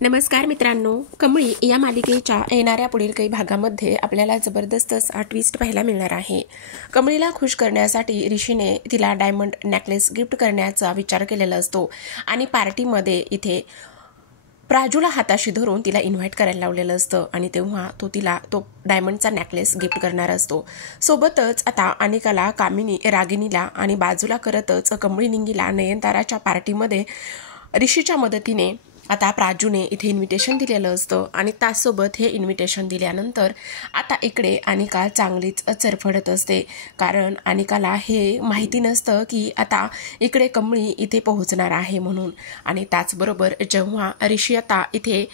नमस्कार मित्रांनो, कमळी या मालिकेच्या येणाऱ्या पुढील काही भागामध्ये आपल्याला जबरदस्त असा ट्विस्ट पाहायला मिळणार आहे। कमळीला खुश करण्यासाठी ऋषीने तिला डायमंड नेकलेस गिफ्ट करण्याचा विचार केलेला असतो आणि पार्टीमध्ये इथे प्राजूला हाताशी धरून तिला इन्व्हाइट करायला लावलेलं असतं आणि तेव्हा तो तिला तो डायमंडचा नेकलेस गिफ्ट करणार असतो। सोबतच आता अनिकाला, कामिनी, रागिनीला आणि बाजूला करतच कमळी निंगीला नयनताराच्या पार्टीमध्ये ऋषीच्या मदतीने आता प्राजूने इथे इन्व्हिटेशन दिलेलं असतं आणि त्यासोबत हे इन्व्हिटेशन दिल्यानंतर आता इकडे अनिका चांगलीच चरफडत असते, कारण अनिकाला हे माहिती नसतं की आता इकडे कमळी इथे पोहोचणार आहे म्हणून। आणि त्याचबरोबर जेव्हा ऋषी आता इथे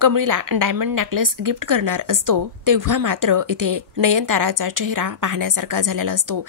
कमळीला डायमंड नेकलेस गिफ्ट करणार असतो तेव्हा मात्र इथे नयनताराचा चेहरा पाहण्यासारखा झालेला असतो।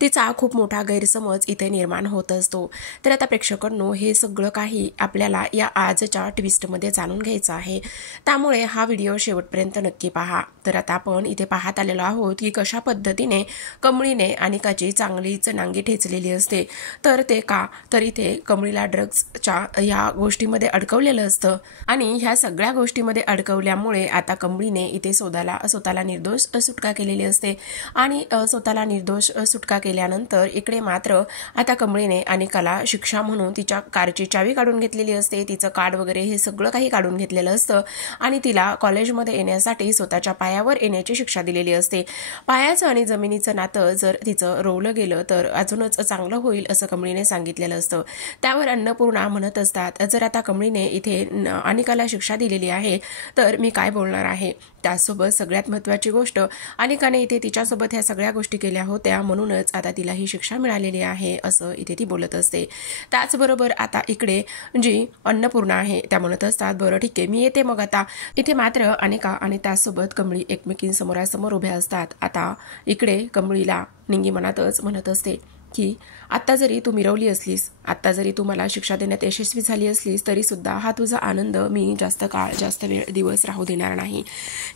तिचा खूप मोठा गैरसमज इथे निर्माण होत असतो। तर आता प्रेक्षकांनो, हे सगळं काही आपल्याला या आजच्या ट्विस्टमध्ये जाणून घ्यायचं आहे, त्यामुळे हा व्हिडिओ शेवटपर्यंत नक्की पहा। तर आता आपण इथे पाहत आलेलो आहोत की कशा पद्धतीने कमळीने अनिकाची चांगलीच नांगी ठेचलेली असते। तर ते का, तर इथे कमळीला ड्रग्सच्या ह्या गोष्टीमध्ये अडकवलेलं असतं आणि ह्या सगळ्या गोष्टीमध्ये अडकवल्यामुळे आता कमळीने इथे स्वतःला निर्दोष सुटका केलेली असते आणि स्वतःला निर्दोष सुटका केल्यानंतर इकडे मात्र आता कमळीने अनिकाला शिक्षा म्हणून तिच्या कारची चावी काढून घेतलेली असते, तिचं कार्ड वगैरे हे सगळं काही काढून घेतलेलं असतं आणि तिला कॉलेजमध्ये येण्यासाठी स्वतःच्या पायावर येण्याची शिक्षा दिलेली असते। पायाचं आणि जमिनीचं नातं जर तिचं रोवलं गेलं तर अजूनच चांगलं होईल असं कमळीने सांगितलेलं असतं। त्यावर अन्नपूर्णा म्हणत असतात, जर आता कमळीने इथे अनिकाला शिक्षा दिलेली आहे तर मी काय बोलणार आहे। त्यासोबत सगळ्यात महत्त्वाची गोष्ट, अनिकाने इथे तिच्यासोबत ह्या सगळ्या गोष्टी केल्या होत्या म्हणूनच आता तिला ही शिक्षा मिळालेली आहे असं इथे ती बोलत असते। त्याचबरोबर आता इकडे जी अन्नपूर्णा आहे त्या म्हणत असतात, बरं ठीक आहे मी येते मग आता। इथे मात्र अनिका आणि त्यासोबत कमळी एकमेकींसमोरासमोर उभ्या असतात। आता इकडे कमळीला निंगी मनातच म्हणत असते की आत्ता जरी तू मिरवली असलीस, आत्ता जरी तू मला शिक्षा देण्यात यशस्वी झाली असलीस तरी सुद्धा हा तुझा आनंद मी जास्त काळ जास्त वेळ दिवस राहू देणार नाही।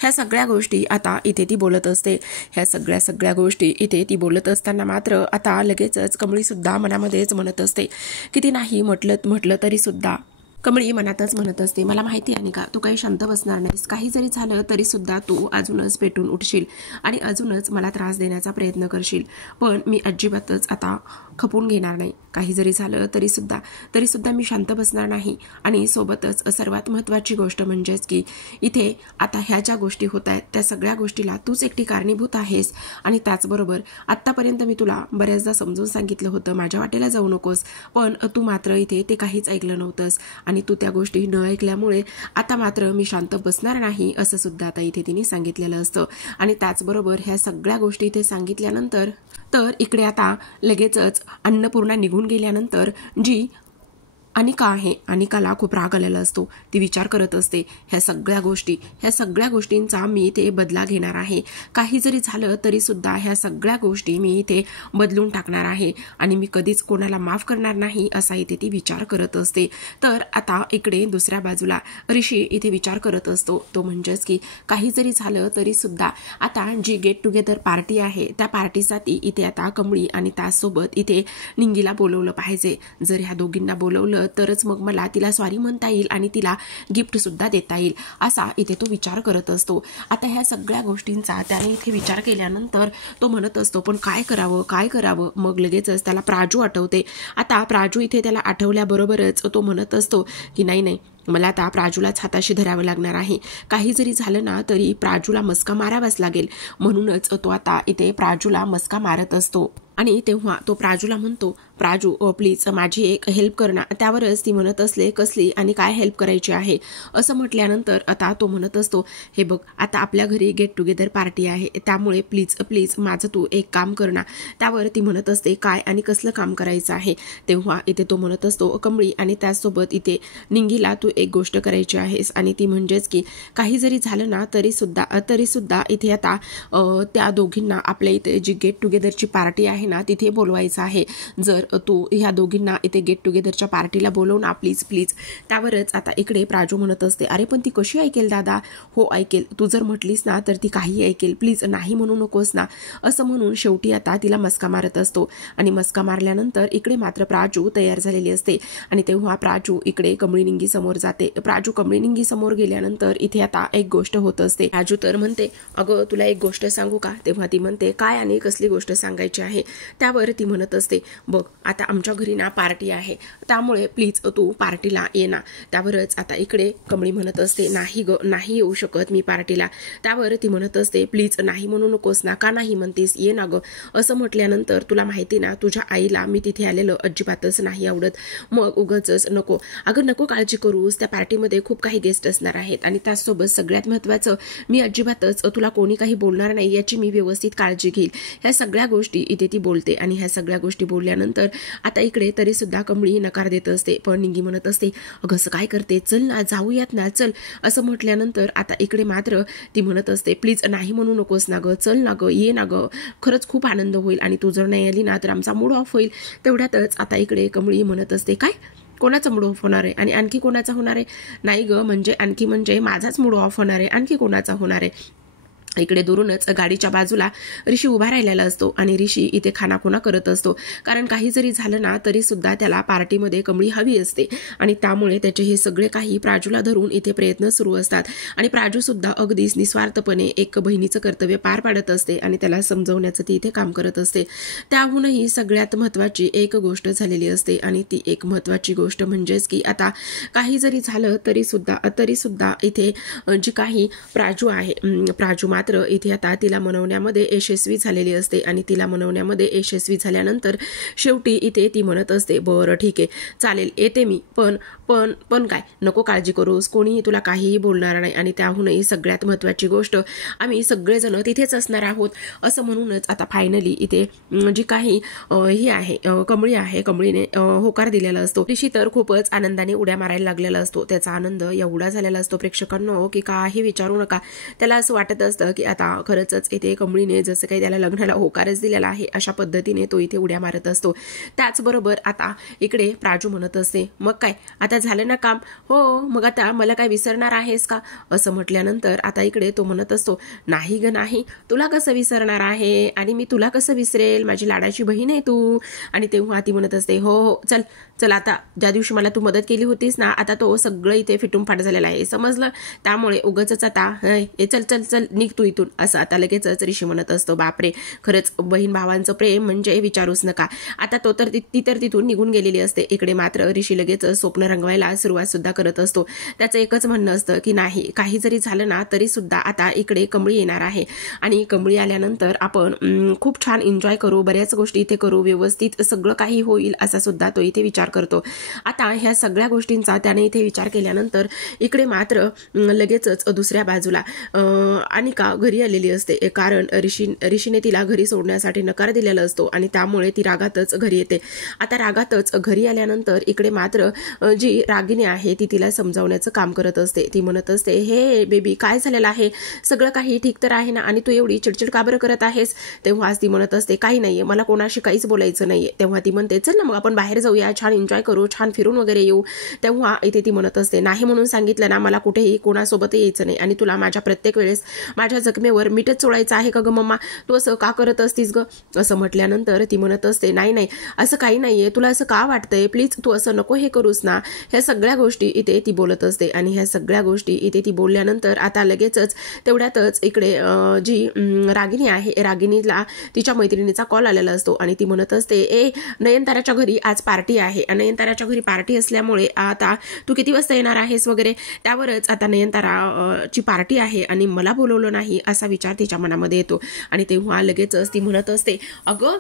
ह्या सगळ्या गोष्टी आता इथे ती बोलत असते। ह्या सगळ्या गोष्टी इथे ती बोलत असताना मात्र आता लगेचच कमळी सुद्धा मनामध्येच म्हणत असते की ती नाही म्हटलं तरी सुद्धा कमळी मनातच म्हणत असते, मला माहिती आहे अनिका, तू काही शांत बसणार नाहीस, काही जरी झालं तरी सुद्धा तू अजूनच पेटून उठशील आणि अजूनच मला त्रास देण्याचा प्रयत्न करशील, पण मी अजिबातच आता खपून घेणार नाही। काही जरी झालं तरी सुद्धा मी शांत बसणार नाही। आणि सोबतच सर्वात महत्त्वाची गोष्ट म्हणजेच की इथे आता ह्या ज्या गोष्टी होत आहेत त्या सगळ्या गोष्टीला तूच एकटी कारणीभूत आहेस आणि त्याचबरोबर आत्तापर्यंत मी तुला बऱ्याचदा समजून सांगितलं होतं माझ्या वाटेला जाऊ नकोस, पण तू मात्र इथे ते काहीच ऐकलं नव्हतंस आणि तू त्या गोष्टी न ऐकल्यामुळे आता मात्र मी शांत बसणार नाही असं सुद्धा आता इथे तिने सांगितलेलं असतं। आणि त्याचबरोबर ह्या सगळ्या गोष्टी इथे सांगितल्यानंतर तर इकडे आता लगेचच अन्नपूर्णा निघून गेल्यानंतर जी अनिका आहे, अनिकाला खूप राग आलेला असतो। ती विचार करत असते ह्या सगळ्या गोष्टींचा मी इथे बदला घेणार आहे। काही जरी झालं तरी सुद्धा ह्या सगळ्या गोष्टी मी इथे बदलून टाकणार आहे आणि मी कधीच कोणाला माफ करणार नाही असा इथे ती विचार करत असते। तर आता इकडे दुसऱ्या बाजूला ऋषी इथे विचार करत असतो, तो म्हणजेच की काही जरी झालं तरी सुद्धा आता जी गेट टुगेदर पार्टी आहे त्या पार्टीसाठी इथे आता कमळी आणि त्यासोबत इथे निंगीला बोलवलं पाहिजे। जर ह्या दोघींना बोलवलं तरच मग मला तिला सॉरी म्हणता येईल आणि तिला गिफ्ट सुद्धा देता येईल असा इथे तो विचार करत असतो। आता ह्या सगळ्या गोष्टींचा त्याने इथे विचार केल्यानंतर तो म्हणत असतो, पण काय करावं। मग लगेचच त्याला प्राजू आठवते। आता प्राजू इथे त्याला आठवल्याबरोबरच तो म्हणत असतो की नाही, मला आता प्राजूलाच हाताशी धरावं लागणार आहे। काही जरी झालं ना तरी प्राजूला मस्का मारावाच लागेल, म्हणूनच तो आता इथे प्राजूला मस्का मारत असतो। आणि तेव्हा तो प्राजूला म्हणतो, प्राजू प्लीज माझी एक हेल्प कर ना। त्यावरच ती म्हणत असले कसली आणि काय हेल्प करायची आहे असं म्हटल्यानंतर आता तो म्हणत असतो, हे बघ आता आपल्या घरी गेट टुगेदर पार्टी आहे, त्यामुळे प्लीज माझं तू एक काम कर ना। त्यावर ती म्हणत असते, काय आणि कसलं काम करायचं आहे। तेव्हा इथे तो म्हणत असतो, कमळी आणि त्याचसोबत इथे निंगीला तू एक गोष्ट करायची आहेस आणि ती म्हणजेच की काही जरी झालं ना तरी सुद्धा इथे आता त्या दोघींना आपल्या इथे जी गेट टुगेदरची पार्टी आहे ना तिथे बोलवायचं आहे। जर तू ह्या दोघींना इथे गेट टुगेदरच्या पार्टीला बोलव ना प्लीज। त्यावरच आता इकडे प्राजू म्हणत असते, अरे पण ती कशी ऐकेल दादा। हो ऐकेल, तू जर म्हटलीस ना तर ती काही ऐकेल, प्लीज नाही म्हणू नकोस ना असं म्हणून शेवटी आता तिला मस्का मारत असतो। आणि मस्का मारल्यानंतर इकडे मात्र प्राजू तयार झालेली असते आणि तेव्हा प्राजू इकडे कमळी निंगी समोर जाते. प्राजू कमळी समोर गेल्यानंतर इथे आता एक गोष्ट होत असते. प्राजू तर म्हणते, अगं तुला एक गोष्ट सांगू का? तेव्हा ती म्हणते, काय आणि कसली गोष्ट सांगायची आहे? त्यावर ती म्हणत असते, बघ आता आमच्या घरी ना पार्टी आहे, त्यामुळे प्लीज तू पार्टीला ये ना. त्यावरच आता इकडे कमळी म्हणत असते, नाही ग, नाही येऊ शकत मी पार्टीला. त्यावर ती म्हणत असते, प्लीज नाही म्हणू नकोस ना. का नाही म्हणतेस? ये ना ग. असं म्हटल्यानंतर तुला माहिती ना, तुझ्या आईला मी तिथे आलेलं अजिबातच नाही आवडत. मग उगाचच नको. अगं नको काळजी करूस, त्या पार्टीमध्ये खूप काही गेस्ट असणार आहेत आणि त्याचसोबत सगळ्यात महत्त्वाचं, मी अजिबातच तुला कोणी काही बोलणार नाही याची मी व्यवस्थित काळजी घेईल. ह्या सगळ्या गोष्टी इथे ती बोलते आणि ह्या सगळ्या गोष्टी बोलल्यानंतर आता इकडे तरी सुद्धा कमळी नकार देत असते. पण निंगी म्हणत असते, अगं असं काय करते, चल ना जाऊयात ना, चल. असं म्हटल्यानंतर आता इकडे मात्र ती म्हणत असते, प्लीज नाही म्हणू नकोस ना ग, चल ना ग, ये ना ग, खरंच खूप आनंद होईल आणि तू जर नाही आली ना तर आमचा मूड ऑफ होईल. तेवढ्यातच आता इकडे कमळी म्हणत असते, काय कोणाचा मूड ऑफ होणार आहे आणि आणखी कोणाचा होणार आहे? नाही ग, म्हणजे आणखी म्हणजे माझाच मूड ऑफ होणार आहे, आणखी कोणाचा होणार आहे? इकडे दुरूनच गाडीच्या बाजूला ऋषी उभा राहिलेला असतो आणि ऋषी इथे खानाखुणा करत असतो. कारण काही जरी झालं ना तरी सुद्धा त्याला पार्टीमध्ये कमळी हवी असते आणि त्यामुळे त्याचे हे सगळे काही प्राजूला धरून इथे प्रयत्न सुरू असतात. आणि प्राजू सुद्धा अगदीच निस्वार्थपणे एक बहिणीचं कर्तव्य पार पाडत असते आणि त्याला समजवण्याचं ती इथे काम करत असते. त्याहूनही सगळ्यात महत्त्वाची एक गोष्ट झालेली असते आणि ती एक महत्त्वाची गोष्ट म्हणजेच की आता काही जरी झालं तरी सुद्धा इथे जी काही प्राजू आहे, प्राजू इथे आता तिला मनवण्यामध्ये यशस्वी झालेली असते आणि तिला मनवण्यामध्ये यशस्वी झाल्यानंतर शेवटी इथे ती म्हणत असते, बरं ठीक आहे चालेल येते मी, पण काय नको काळजी करूस, कोणीही तुला काहीही बोलणार नाही आणि त्याहूनही सगळ्यात महत्त्वाची गोष्ट, आम्ही सगळेजण तिथेच असणार आहोत. असं म्हणूनच आता फायनली इथे जी काही ही आहे कमळी आहे, कमळीने होकार दिलेला असतो. ऋषी तर खूपच आनंदाने उड्या मारायला लागलेला असतो. त्याचा आनंद एवढा झालेला असतो प्रेक्षकांनो की काही विचारू नका. त्याला असं वाटत असतं की आता खरंच इथे कमळीने जसं काही त्याला लग्नाला होकारच दिलेला आहे अशा पद्धतीने तो इथे उड्या मारत असतो. त्याचबरोबर आता इकडे प्राजू म्हणत असते, मग काय आता झालं ना काम? हो, मग आता मला काय विसरणार आहेस का? असं म्हटल्यानंतर आता इकडे तो म्हणत असतो, नाही ग नाही, तुला कसं विसरणार आहे आणि मी तुला कसं विसरेल, माझी लाडाची बहीण आहे तू. आणि तेव्हा ती म्हणत असते, हो हो चल चल, आता ज्या दिवशी मला तू मदत केली होतीस ना, आता तो सगळं इथे फिटून फाट झालेला आहे, समजलं? त्यामुळे उगाचच आता चल चल चल निघ तू इथून. असं आता लगेचच ऋषी म्हणत असतो, बापरे खरंच बहीण भावांचं प्रेम म्हणजे विचारूच नका. आता तो तर ती तर तिथून निघून गेलेली असते. इकडे मात्र ऋषी लगेच स्वप्न रंगवायला सुरुवात सुद्धा करत असतो. त्याचं एकच म्हणणं असतं की नाही, काही जरी झालं ना तरी सुद्धा आता इकडे कमळी येणार आहे आणि कमळी आल्यानंतर आपण खूप छान एन्जॉय करू, बऱ्याच गोष्टी इथे करू, व्यवस्थित सगळं काही होईल असा सुद्धा तो इथे विचार करतो. आता ह्या सगळ्या गोष्टींचा त्याने इथे विचार केल्यानंतर इकडे मात्र लगेचच दुसऱ्या बाजूला अनिका घरी आलेली असते. कारण ऋषीने तिला घरी सोडण्यासाठी नकार दिलेला असतो आणि त्यामुळे ती रागातच घरी येते. आता रागातच घरी आल्यानंतर इकडे मात्र जी रागिनी आहे ती तिला समजावण्याचं काम करत असते. ती म्हणत असते, हे बेबी काय झालेलं आहे, सगळं काही ठीक तर आहे ना आणि तू एवढी चिडचिड का बरं करत आहेस? तेव्हाच ती म्हणत असते, काही नाहीये, मला कोणाशी काहीच बोलायचं नाहीये. तेव्हा ती म्हणते, चल ना मग आपण बाहेर जाऊया, छान एन्जॉय करू, छान फिरून वगैरे येऊ. तेव्हा इथे ती म्हणत असते, नाही म्हणून सांगितलं ना, मला कुठेही कोणासोबतही यायचं नाही आणि तुला माझ्या प्रत्येक वेळेस माझ्या जखमेवर मीठच चोळायचं आहे का ग मम्मा? तू असं का करत असतीस ग? असं म्हटल्यानंतर ती म्हणत असते, नाही नाही असं काही नाहीये, तुला असं का वाटतंय, प्लीज तू असं नको हे करूस ना. ह्या सगळ्या गोष्टी इथे ती बोलत असते आणि ह्या सगळ्या गोष्टी इथे ती बोलल्यानंतर आता लगेचच तेवढ्यातच इकडे जी रागिनी आहे, रागिनीला तिच्या मैत्रिणीचा कॉल आलेला असतो आणि ती म्हणत असते, ए नयनताराच्या घरी आज पार्टी आहे, नयनताराच्या घरी पार्टी असल्यामुळे आता तू किती वाजता येणार आहेस वगैरे. त्यावरच आता नयनताराची पार्टी आहे आणि मला बोलवलं नाही असा विचार तिच्या मनामध्ये येतो आणि तेव्हा लगेचच ती म्हणत असते, अगं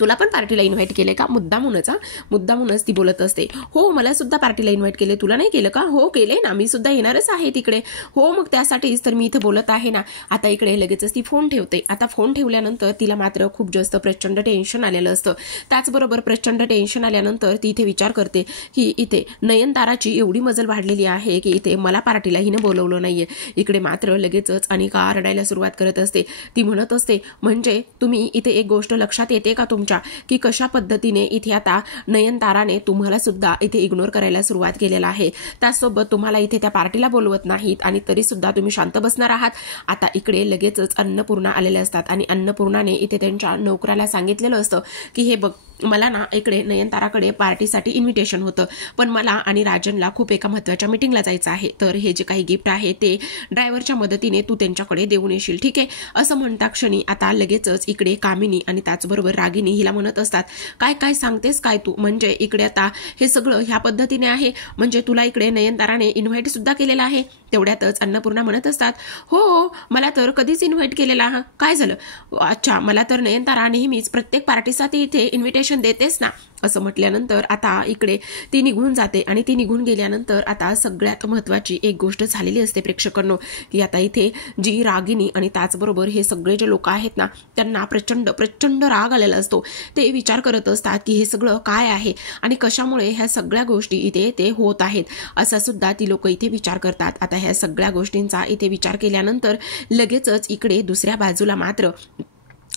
तुला पण पार्टीला इन्व्हाइट केले का? मुद्दामूनच ती बोलत असते, हो मला सुद्धा पार्टीला इन्व्हाइट केले, तुला नाही केलं का? हो केले ना, मी सुद्धा येणारच आहे तिकडे. हो मग त्यासाठीच तर मी इथे बोलत आहे ना. आता इकडे लगेचच ती फोन ठेवते. आता फोन ठेवल्यानंतर तिला मात्र खूप जास्त प्रचंड टेन्शन आलेलं असतं. त्याचबरोबर प्रचंड टेन्शन आल्यानंतर ती इथे विचार करते की इथे नयनताराची एवढी मजल वाढलेली आहे की इथे मला पार्टीला हिने बोलवलं नाहीये. इकडे मात्र लगेचच अनिका रडायला सुरुवात करत असते. ती म्हणत असते, म्हणजे तुम्ही इथे एक गोष्ट लक्षात येते का तुमच्या की कशा पद्धतीने इथे आता नयनताराने तुम्हाला सुद्धा इथे इग्नोर करायला सुरुवात केलेला आहे. त्यासोबत तुम्हाला इथे त्या पार्टीला बोलवत नाहीत आणि तरी सुद्धा तुम्ही शांत बसणार आहात. आता इकडे लगेचच अन्नपूर्णा आलेले असतात आणि अन्नपूर्णाने इथे त्यांच्या नोकराला सांगितलेलं असतं की हे बघ, मला ना इकडे नयनताराकडे पार्टीसाठी इन्व्हिटेशन होतं, पण मला आणि राजनला खूप एका महत्त्वाच्या मीटिंगला जायचं आहे, तर हे जे काही गिफ्ट आहे ते ड्रायव्हरच्या मदतीने तू त्यांच्याकडे देऊन येशील, ठीक आहे? असं म्हणता क्षणी आता लगेचच इकडे कामिनी आणि त्याचबरोबर रागिनी हिला म्हणत असतात, काय काय सांगतेस काय तू? म्हणजे इकडे आता हे सगळं ह्या पद्धतीने आहे, म्हणजे तुला इकडे नयनताराने इन्व्हाइट सुद्धा केलेला आहे? तेवढ्यातच अन्नपूर्णा म्हणत असतात, हो मला तर कधीच इन्व्हाइट केलेला. काय झालं? अच्छा, मला तर नयनतारा नेहमीच प्रत्येक पार्टीसाठी इथे इन्व्हिटेशन देतेस ना. असं म्हटल्यानंतर आता इकडे ती निघून जाते आणि ती निघून गेल्यानंतर आता सगळ्यात महत्त्वाची एक गोष्ट झालेली असते प्रेक्षकांनो, की आता इथे जी रागिनी आणि त्याचबरोबर हे सगळे जे लोक आहेत ना, त्यांना प्रचंड प्रचंड राग आलेला असतो. ते विचार करत असतात की हे सगळं काय आहे आणि कशामुळे ह्या सगळ्या गोष्टी इथे ते होत आहेत, असा सुद्धा ती लोक इथे विचार करतात. आता ह्या सगळ्या गोष्टींचा इथे विचार केल्यानंतर लगेचच इकडे दुसऱ्या बाजूला मात्र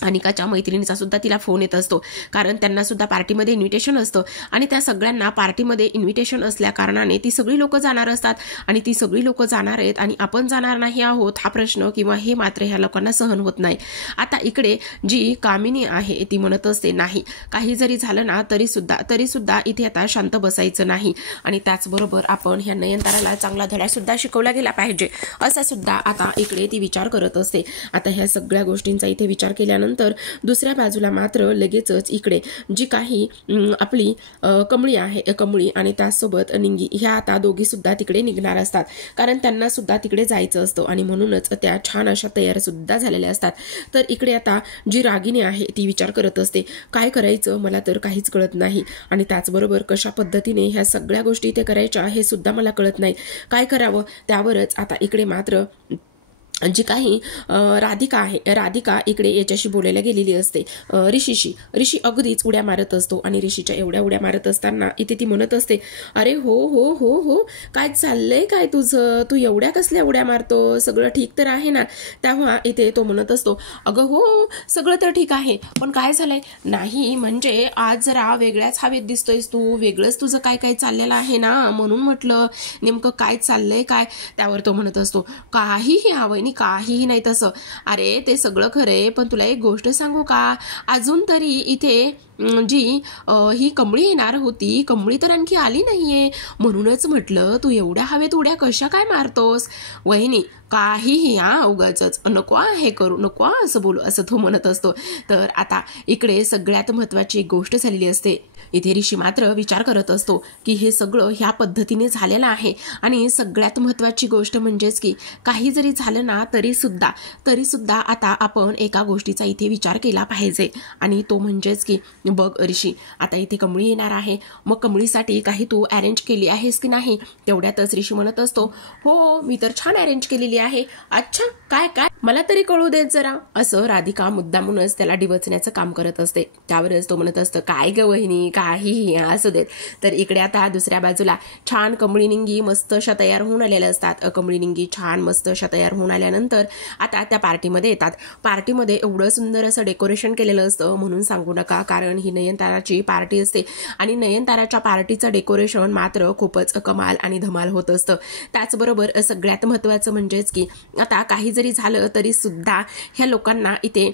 अनिकाच्या मैत्रिणीचा सुद्धा तिला फोन येत असतो, कारण त्यांना सुद्धा पार्टीमध्ये इन्व्हिटेशन असतं आणि त्या सगळ्यांना पार्टीमध्ये इन्व्हिटेशन असल्या कारणाने ती सगळी लोक जाणार असतात आणि ती सगळी लोक जाणार आहेत आणि आपण जाणार नाही आहोत हा प्रश्न किंवा हे मात्र ह्या लोकांना सहन होत नाही. आता इकडे जी कामिनी आहे ती म्हणत असते, नाही काही जरी झालं ना तरी सुद्धा इथे आता शांत बसायचं नाही आणि त्याचबरोबर आपण ह्या नयनताराला चांगला धडा सुद्धा शिकवला गेला पाहिजे, असा सुद्धा आता इकडे ती विचार करत असते. आता ह्या सगळ्या गोष्टींचा इथे विचार केल्यानंतर दुसऱ्या बाजूला मात्र लगेचच इकडे जी काही आपली कमळी आहे, कमळी आणि त्यासोबत निंगी ह्या आता दोघी सुद्धा तिकडे निघणार असतात, कारण त्यांना सुद्धा तिकडे जायचं असतं आणि म्हणूनच त्या छान अशा तयार सुद्धा झालेल्या असतात. तर इकडे आता जी रागिनी आहे ती विचार करत असते, काय करायचं मला तर काहीच कळत नाही आणि त्याचबरोबर कशा पद्धतीने ह्या सगळ्या गोष्टी ते करायच्या हे सुद्धा मला कळत नाही, काय करावं? त्यावरच आता इकडे मात्र जी काही राधिका आहे, राधिका इकडे याच्याशी बोलायला गेलेली असते ऋषीशी. ऋषी अगदीच उड्या मारत असतो आणि ऋषीच्या एवढ्या उड्या मारत असताना इथे ती म्हणत असते, अरे हो हो हो हो, काय चाललंय काय तुझं? तू एवढ्या कसल्या उड्या मारतो? सगळं ठीक तर आहे ना? तेव्हा इथे तो म्हणत असतो, अगं हो सगळं तर ठीक आहे, पण काय झालंय? नाही म्हणजे आज जरा वेगळ्याच हवेत दिसतोयस तू, वेगळंच तुझं काय काय चाललेलं आहे ना, म्हणून म्हटलं नेमकं काय चाललंय काय? त्यावर तो म्हणत असतो, काहीही हवं काहीही नाही तसं. अरे ते सगळं खरंय, पण तुला एक गोष्ट सांगू का? अजून तरी इथे जी ही कमळी येणार होती, कमळी तर आणखी आली नाहीये, म्हणूनच म्हटलं तू एवढ्या हवेत उड्या कशा काय मारतोस? वहिनी काहीही उगाचच नको हे करू नको असं बोलू, असं तो म्हणत असतो. तर आता इकडे सगळ्यात महत्वाची एक गोष्ट झालेली असते. इथे ऋषी मात्र विचार करत असतो की हे सगळं ह्या पद्धतीने झालेलं आहे आणि सगळ्यात महत्वाची गोष्ट म्हणजेच की काही जरी झालं ना तरी सुद्धा आता आपण एका गोष्टीचा इथे विचार केला पाहिजे आणि तो म्हणजेच की बघ ऋषी, आता इथे कमळी येणार आहे, मग कमळीसाठी काही तू अरेंज केली आहेस की नाही? तेवढ्यातच ऋषी म्हणत असतो, हो मी तर छान अरेंज केलेली आहे. अच्छा काय काय मला तरी कळू देत जरा, असं राधिका मुद्दामूनच त्याला डिवचण्याचं काम करत असते. त्यावरच तो म्हणत असतं, काय ग वहिनी काहीही असू देत. तर इकडे आता दुसऱ्या बाजूला छान कमळी निंगी मस्त अशा तयार होऊन आलेल्या असतात. कमळी निंगी छान मस्त अशा तयार होऊन आल्यानंतर आता त्या पार्टीमध्ये येतात. पार्टीमध्ये एवढं सुंदर असं डेकोरेशन केलेलं असतं, म्हणून सांगू नका, कारण ही नयनताराची पार्टी असते आणि नयनताराच्या पार्टीचं डेकोरेशन मात्र खूपच कमाल आणि धमाल होत असतं. त्याचबरोबर सगळ्यात महत्त्वाचं म्हणजेच की आता काही जरी झालं तरी सुद्धा ह्या लोकांना इथे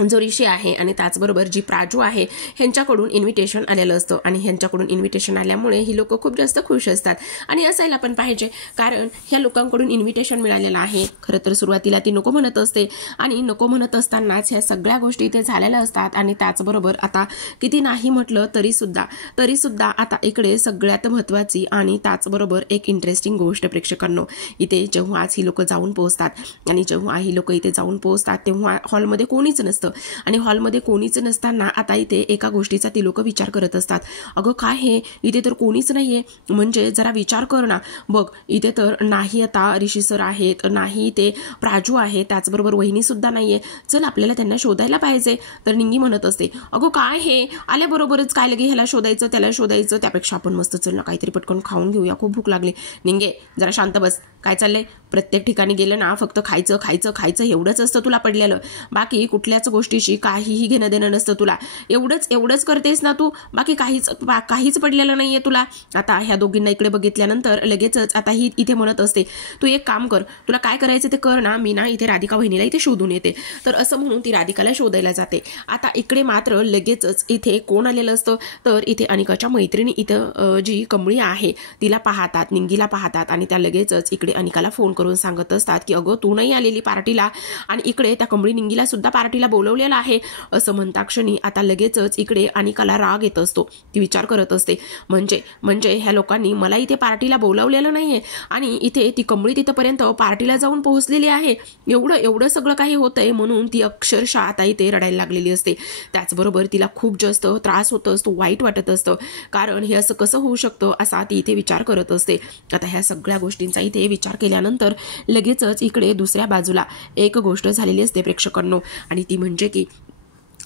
जो ऋषी आहे आणि त्याचबरोबर जी प्राजू आहे ह्यांच्याकडून इन्व्हिटेशन आलेलं असतं आणि ह्यांच्याकडून इन्व्हिटेशन आल्यामुळे ही लोक खूप जास्त खुश असतात आणि असायला पण पाहिजे, कारण ह्या लोकांकडून इन्व्हिटेशन मिळालेलं आहे. खरं तर सुरुवातीला ती नको म्हणत असते आणि नको म्हणत असतानाच ह्या सगळ्या गोष्टी इथे झालेल्या असतात आणि त्याचबरोबर आता किती नाही म्हटलं तरी सुद्धा आता इकडे सगळ्यात महत्त्वाची आणि त्याचबरोबर एक इंटरेस्टिंग गोष्ट प्रेक्षकांनो, इथे जेव्हाच ही लोक जाऊन पोहोचतात आणि जेव्हा ही लोक इथे जाऊन पोहोचतात तेव्हा हॉलमध्ये कोणीच नसतं आणि हॉलमध्ये कोणीच नसताना आता इथे एका गोष्टीचा ती लोक विचार करत असतात, अगं काय हे इथे तर कोणीच नाहीये, म्हणजे जरा विचार कर ना, बघ इथे तर नाही आता ऋषी सर आहेत, नाही ते प्राजू आहे, त्याचबरोबर वहिनी सुद्धा नाहीये, चल आपल्याला त्यांना शोधायला पाहिजे. तर निंगी म्हणत असते, अगं काय हे आल्याबरोबरच काय लगे ह्याला शोधायचं त्याला शोधायचं, त्यापेक्षा आपण मस्त चल ना काहीतरी पटकन खाऊन घेऊया, खूप भूक लागली. निंगे जरा शांत बस, काय चाललंय? प्रत्येक ठिकाणी गेलं ना फक्त खायचं खायचं खायचं एवढंच असतं तुला पडलेलं, बाकी कुठल्याच गोष्टीशी काहीही घेणं देणं नसतं तुला, एवढंच करतेस ना तू, बाकी काहीच पडलेलं नाहीये तुला. आता ह्या दोघींना इकडे बघितल्यानंतर लगेचच आता ही इथे म्हणत असते, तू एक काम कर, तुला काय करायचं ते कर ना, मी ना इथे राधिका वहिनीला इथे शोधून येते. तर असं म्हणून ती राधिकाला शोधायला जाते. आता इकडे मात्र लगेचच इथे कोण आलेलं असतं, तर इथे अनिकाच्या मैत्रिणी इथं जी कमळी आहे तिला पाहतात, निंगीला पाहतात आणि त्या लगेचच इकडे अनिकाला फोन करून सांगत असतात की अगं तू नाही आलेली पार्टीला आणि इकडे त्या कमळी निंगीला सुद्धा पार्टीला बोलवलेलं आहे. असं म्हणता क्षणी आता लगेचच इकडे अनिकाला राग येत असतो. ती विचार करत असते, म्हणजे ह्या लोकांनी मला इथे पार्टीला बोलवलेलं नाहीये आणि इथे ती कमळी तिथपर्यंत पार्टीला जाऊन पोहोचलेली आहे. एवढं सगळं काही होतंय म्हणून ती अक्षरशः आता इथे रडायला लागलेली असते. त्याचबरोबर तिला खूप जास्त त्रास होत असतो, वाईट वाटत असतं, कारण हे असं कसं होऊ शकतं असा ती इथे विचार करत असते. आता ह्या सगळ्या गोष्टींचा इथे विचार केल्यानंतर लगेचच इकडे दुसऱ्या बाजूला एक गोष्ट झालेली असते प्रेक्षकांनो, आणि ती म्हणजे की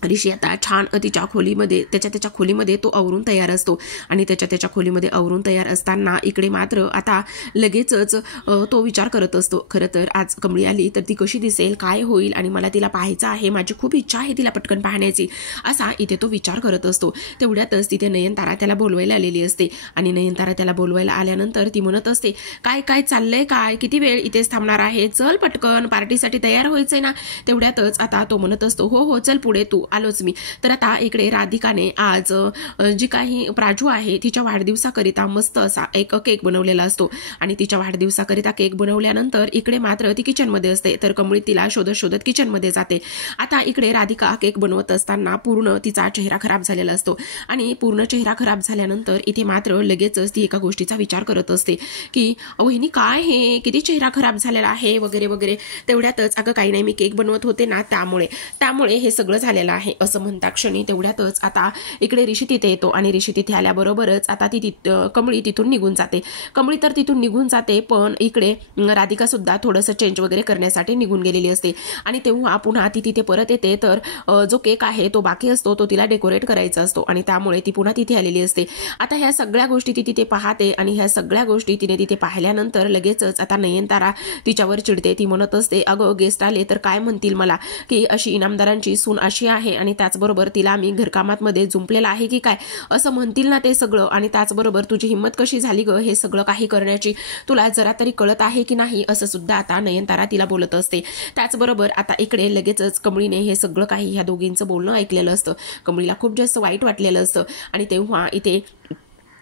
ऋषी आता छान तिच्या खोलीमध्ये त्याच्या खोलीमध्ये तो आवरून तयार असतो आणि त्याच्या खोलीमध्ये आवरून तयार असताना इकडे मात्र आता लगेचच तो विचार करत असतो, खरं तर आज कमळी आली तर ती कशी दिसेल, काय होईल आणि मला तिला पाहायचं आहे, माझी खूप इच्छा आहे तिला पटकन पाहण्याची, असा इथे तो विचार करत असतो. तेवढ्यातच तिथे नयनतारा त्याला बोलवायला आलेली असते आणि नयनतारा त्याला बोलवायला आल्यानंतर ती म्हणत असते, काय चाललंय, काय किती वेळ इथेच थांबणार आहे, चल पटकन पार्टीसाठी तयार व्हायचंय ना. तेवढ्यातच आता तो म्हणत असतो, हो चल पुढे तू, आलोच मी. तर आता इकडे राधिकाने आज जी काही प्राजू आहे तिच्या वाढदिवसाकरिता मस्त असा एक केक बनवलेला असतो आणि तिच्या वाढदिवसाकरिता केक बनवल्यानंतर इकडे मात्र ती किचनमध्ये असते. तर कमळी तिला शोधत किचनमध्ये जाते. आता इकडे राधिका केक बनवत असताना पूर्ण तिचा चेहरा खराब झालेला असतो आणि पूर्ण चेहरा खराब झाल्यानंतर इथे मात्र लगेचच ती एका गोष्टीचा विचार करत असते की वहिनी काय हे किती चेहरा खराब झालेला आहे वगैरे वगैरे. तेवढ्यातच अगं काही नाही, मी केक बनवत होते ना त्यामुळे हे सगळं झालेलं आहे असं म्हणता क्षणी तेवढ्यातच आता इकडे ऋषी तिथे येतो आणि ऋषी तिथे आल्याबरोबरच आता ती कमळी तिथून निघून जाते. कमळी तर तिथून निघून जाते, पण इकडे राधिका सुद्धा थोडंसं चेंज वगैरे करण्यासाठी निघून गेलेली असते आणि तेव्हा पुन्हा ती तिथे परत येते. तर जो केक आहे तो बाकी असतो, तो तिला डेकोरेट करायचा असतो आणि त्यामुळे ती पुन्हा तिथे आलेली असते. आता ह्या सगळ्या गोष्टी ती तिथे पाहते आणि ह्या सगळ्या गोष्टी तिने तिथे पाहिल्यानंतर लगेचच आता नयनतारा तिच्यावर चिडते. ती म्हणत असते, अगं गेस्ट आले तर काय म्हणतील मला, की अशी इनामदारांची सून अशी आहे आणि त्याचबरोबर तिला आम्ही घरकामात जुंपलेला आहे की काय असं म्हणतील ना ते सगळं. आणि त्याचबरोबर तुझी हिंमत कशी झाली ग हे सगळं काही करण्याची, तुला जरा तरी कळत आहे की नाही, असं सुद्धा आता नयनतारा तिला बोलत असते. त्याचबरोबर आता इकडे लगेचच कमळीने हे सगळं काही ह्या दोघींचं बोलणं ऐकलेलं असतं. कमळीला खूप जास्त वाईट वाटलेलं असतं आणि तेव्हा इथे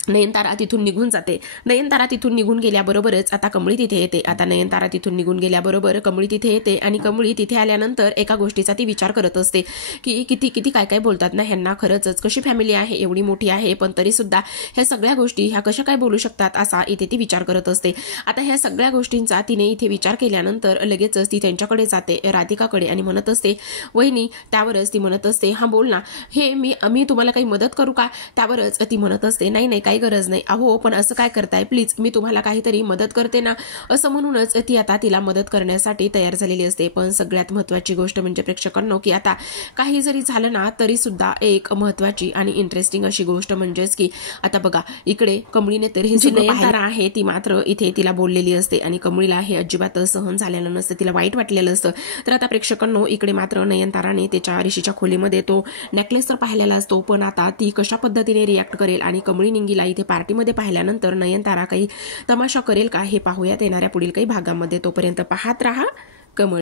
नयनतारा तिथून निघून जाते. नयनतारा तिथून निघून गेल्याबरोबरच आता कमळी तिथे येते. आता नयनतारा तिथून निघून गेल्याबरोबर कमळी तिथे येते आणि कमळी तिथे आल्यानंतर एका गोष्टीचा ती विचार करत असते की किती काय बोलतात ना ह्यांना, खरंच कशी फॅमिली आहे, एवढी मोठी आहे पण तरी सुद्धा ह्या सगळ्या गोष्टी ह्या कशा काय बोलू शकतात असा इथे ती विचार करत असते. आता ह्या सगळ्या गोष्टींचा तिने इथे विचार केल्यानंतर लगेचच ती त्यांच्याकडे जाते राधिकाकडे आणि म्हणत असते, वहिनी. त्यावरच ती म्हणत असते, हा बोल ना, हे मी तुम्हाला काही मदत करू का. त्यावरच ती म्हणत असते, नाही काही गरज नाही, अहो पण असं काय करताय, प्लीज मी तुम्हाला काहीतरी मदत करते ना. असं म्हणूनच ती आता तिला मदत करण्यासाठी तयार झालेली असते. पण सगळ्यात महत्वाची गोष्ट म्हणजे प्रेक्षकांनो की आता काही जरी झालं ना तरी सुद्धा एक महत्वाची आणि इंटरेस्टिंग अशी गोष्ट म्हणजेच की आता बघा इकडे कमळीने तर हे नयनतारा आहे ती मात्र इथे तिला बोललेली असते आणि कमळीला हे अजिबात सहन झालेलं नसतं, तिला वाईट वाटलेलं असतं. तर आता प्रेक्षकांनो इकडे मात्र नयनताराने त्याच्या ऋषीच्या खोलीमध्ये तो नेकलेस तर पाहिलेला असतो, पण आता ती कशा पद्धतीने रिॲक्ट करेल आणि कमळी निंगीला इथे पार्टीमध्ये पाहिल्यानंतर नयनतारा काही तमाशा करेल का हे पाहूयात येणाऱ्या पुढील काही भागामध्ये. तोपर्यंत पाहत राहा कमळ.